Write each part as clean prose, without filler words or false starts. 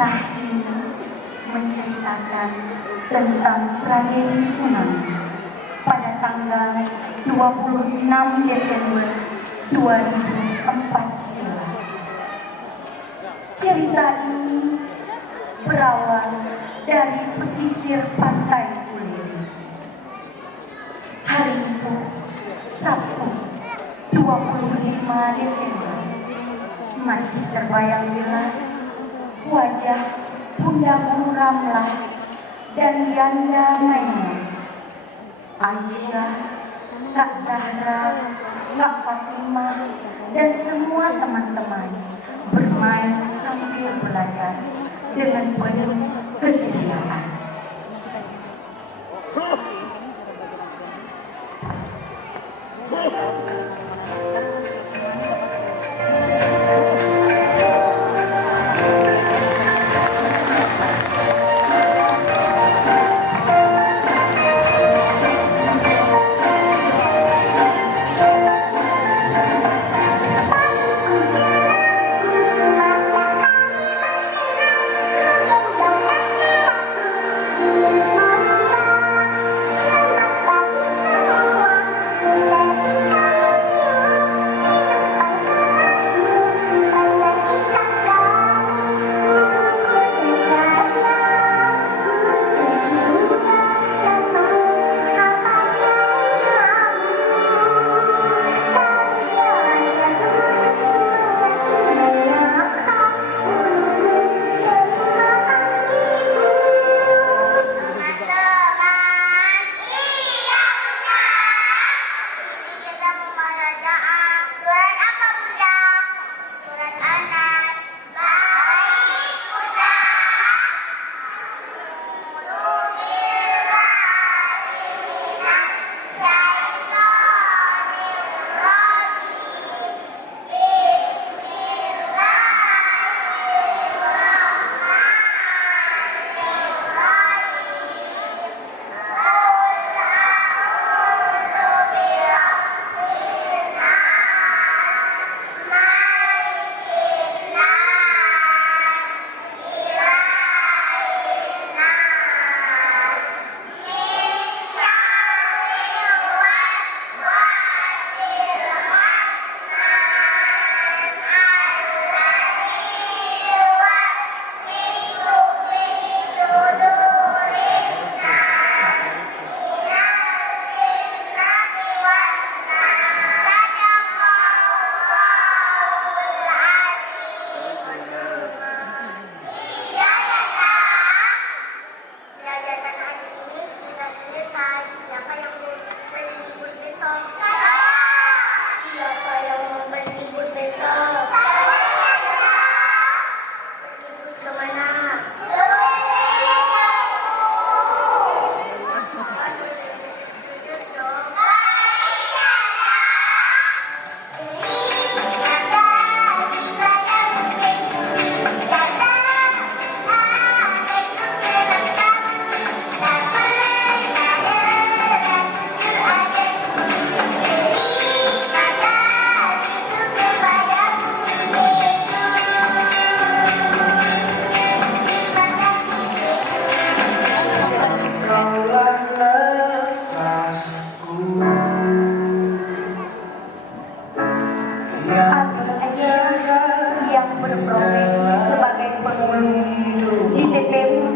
Kisah ini menceritakan tentang tragedi tsunami pada tanggal 26 Desember 2004 silam. Cerita ini berawal dari pesisir pantai Uliri. Hari itu, Sabtu 25 Desember, masih terbayang jelas wajah Bunda Guru Ramlah dan Yanda Maimun, Aisyah, Kak Zahra, Kak Fatimah, dan semua teman-teman bermain sambil belajar dengan penuh keceriaan.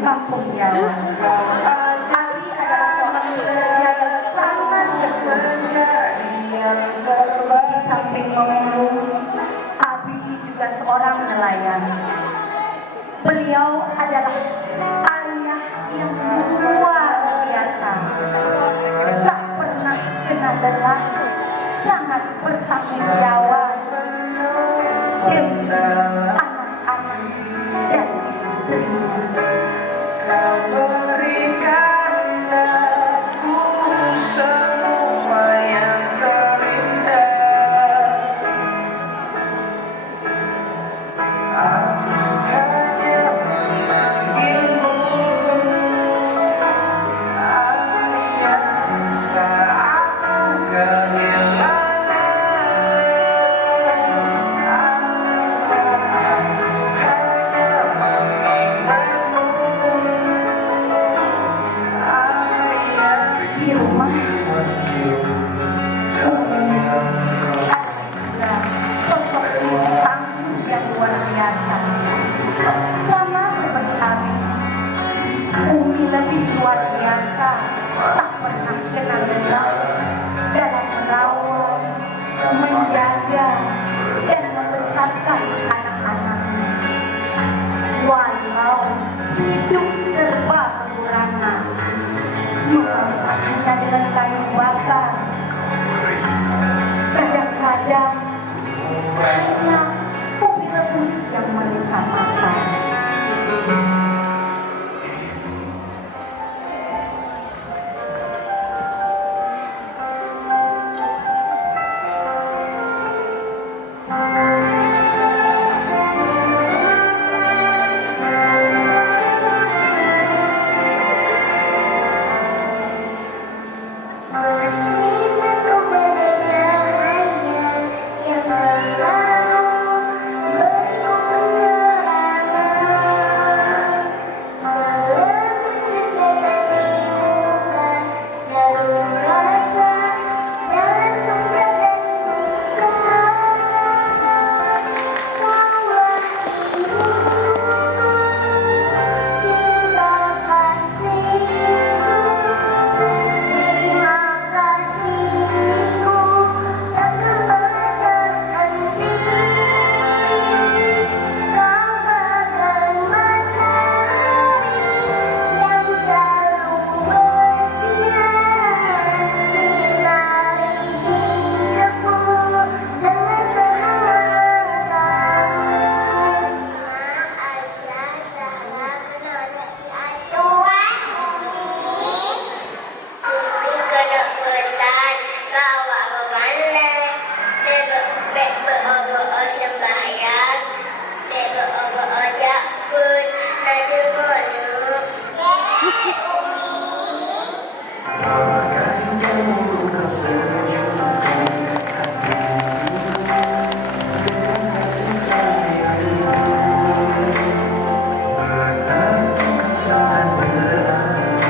Kampung Jawa. Abi adalah seorang pekerja yang sangat tekun. Di samping memulung, Abi juga seorang nelayan. Beliau adalah ayah yang luar biasa. Tak pernah kena lelah, sangat bertanggung jawab demi anak-anak dan istrinya. Kau berikan aku semua yang terindah. Aku hanya memanggilmu ayah saat aku kehilangan. rumah sosok tangguh yang luar biasa. Sama seperti Abi, Umi lebih luar biasa, tak pernah kenal lelah dalam merawat, menjaga, dan membesarkan anak-anaknya. Walau hidup serba kekurangan, memasaknya dengan kayu bakar. Kadang-kadang hanya kopi rebus yang mereka makan. Bersinar bercahaya yang selalu beriku penerangan. Selalu kasihmu kan selalu rasa dalam surga dan duka. Kaulah ibuku, cinta kasihku. Terima kasihku takkan pernah terhenti. Kau bagai matahari yang selalu bersinar, sinari hidupku dengan kehangatanmu. Aisyah, Zahra, menolak si Tuan Umi kena pesan bawa bermandai. Beg berogo sembahyang, beg berogo ojak pun ada ngoluk. Akan bukan senyumku dengan kasih sayangku. Menantikan sangat berarti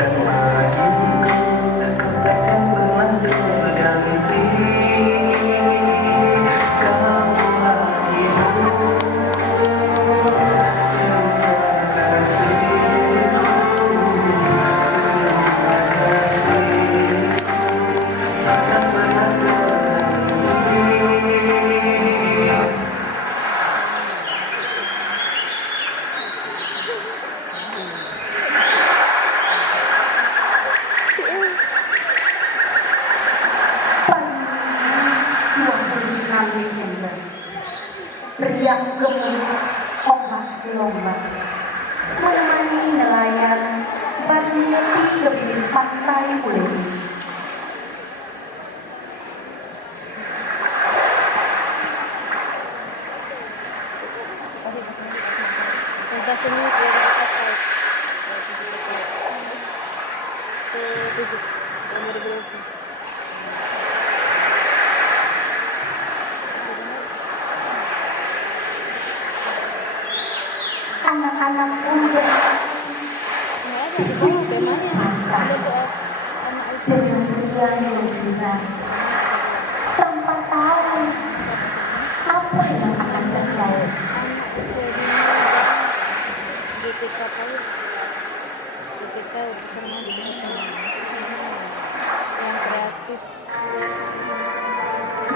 dan bagiku kau takkan pernah terganti. Kaulah ibuku, cinta kasihku. Takkan pernah berhenti. Beriak gemuruh ombak gelombang, menemani nelayan bermimpi ke bibir pantai Ulin. Anak-anak pun dengan riang gembira tanpa tahu apa yang akan terjadi.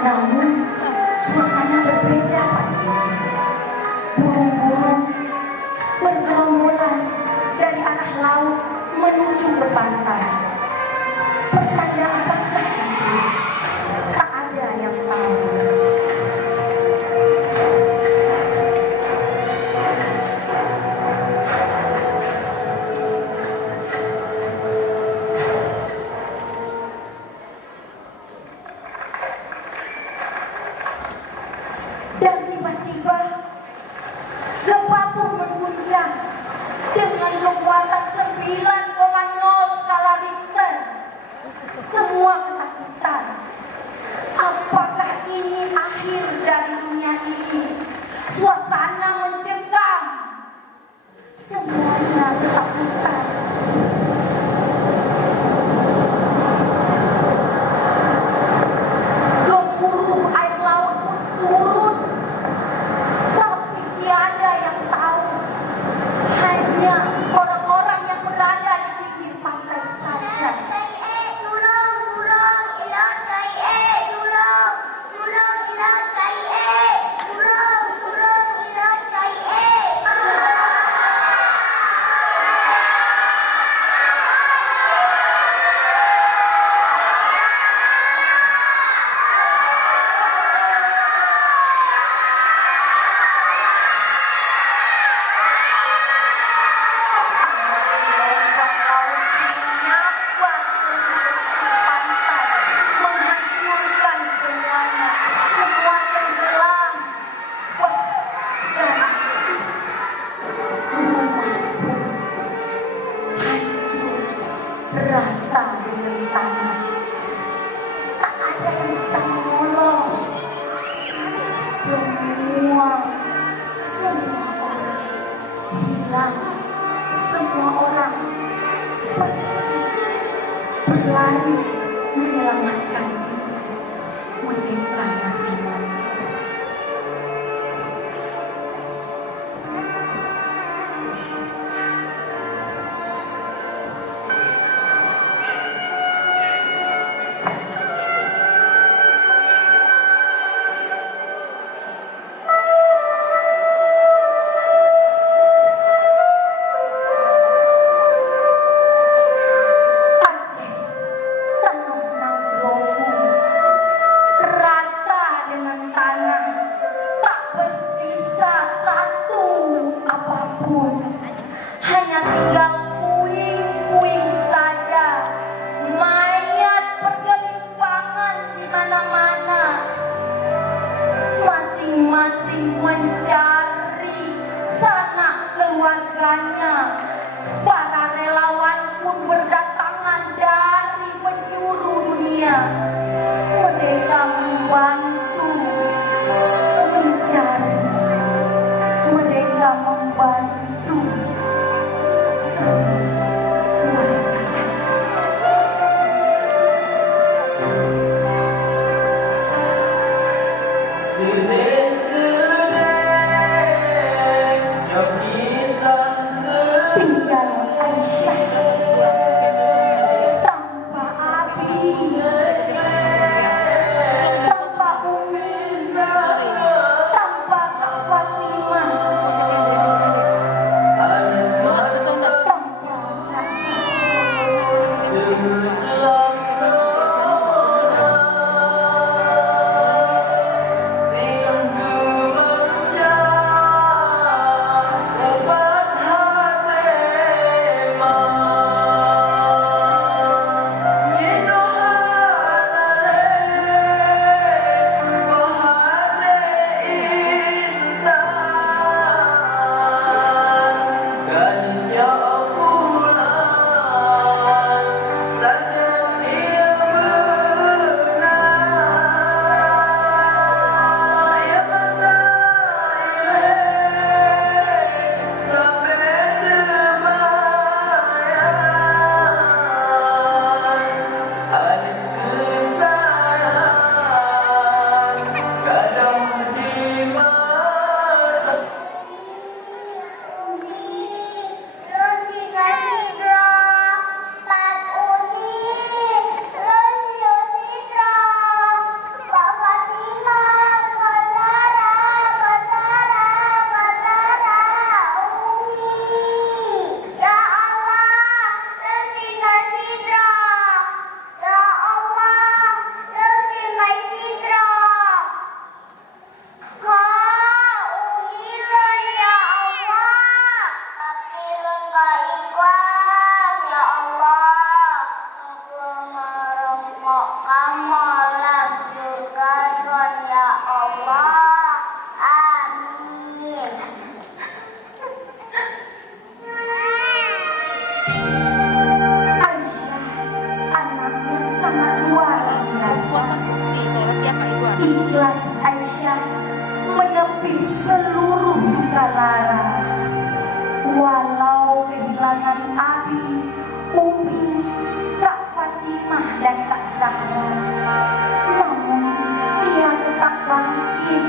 Namun suasana berbeda pagi ini. Burung-burung bergerombolan dari arah laut menuju ke pantai. Pertanda apakah itu? Tak ada yang tahu. Dan tiba-tiba gempa pun berguncang dengan kekuatan 9,0 skala Richter. Semua dengan tanah. Tak ada yang bisa menolong. Semua orang hilang, semua orang berlari menyelamatkan diri mereka masing-masing. Hanya tinggal puing-puing saja, mayat bergelimpangan di mana-mana. Masing-masing mencari sanak keluarganya. Para relawan pun berdatangan dari penjuru dunia. Mereka membantu mencari, mereka membantu warga Aceh. Tinggal Aisyah tanpa Abi, tanpa Umi, tanpa Kak Fatimah, tanpa Kak Ikhlas Aisyah menepis seluruh duka lara. Walau kehilangan Abi, Umi, Kak Fatimah dan Kak Zahra, namun ia tetap bangkit.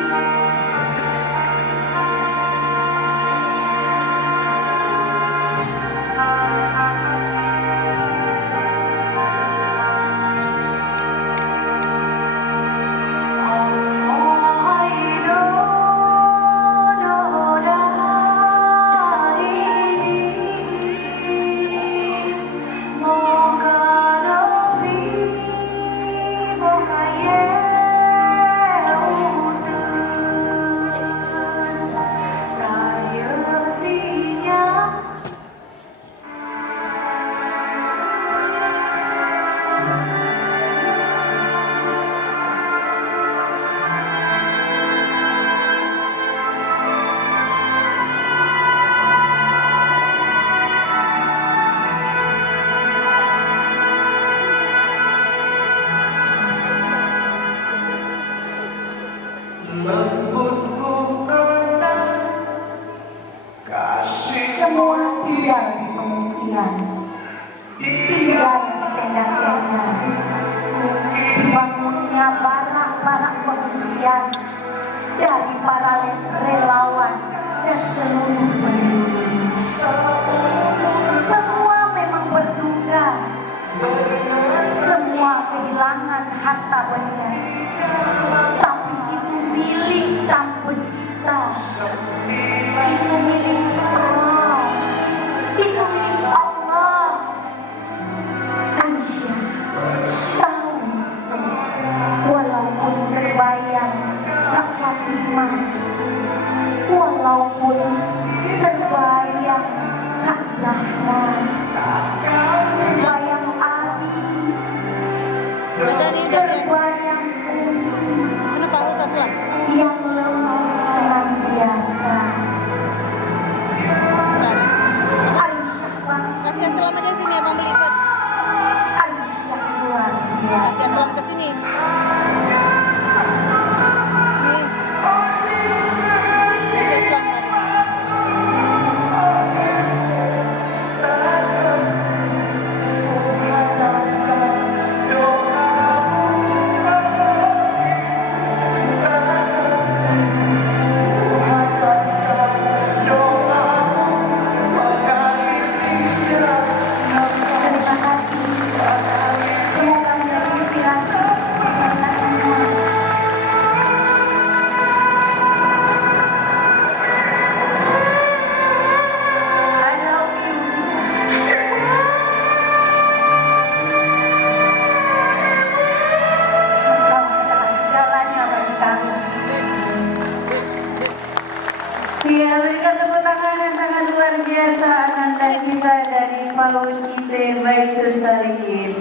harta benda, tapi itu milik Sang Pencipta, itu milik Allah, itu milik Allah. Aisyah tahu, walaupun terbayang Kak Fatimah, walaupun terbayang Kak Zahra, terbayang Ali, terbayang Umi Kenapa harus aslan? yang lemah senantiasa. Aisyah Bang, Kasih aslam aja sini abang beli ikut. Aisyah luar Kasih biasa. aslam ke sini. Nih. Kasih aslam lagi. Terima kasih. Semoga menjadi inspirasi bagi kita semua. I love you. Engkau adalah segalanya bagi kami. Ya, berikan tepuk tangan yang sangat luar biasa Ananda kita dari PAUD ITB Baitus Salihin.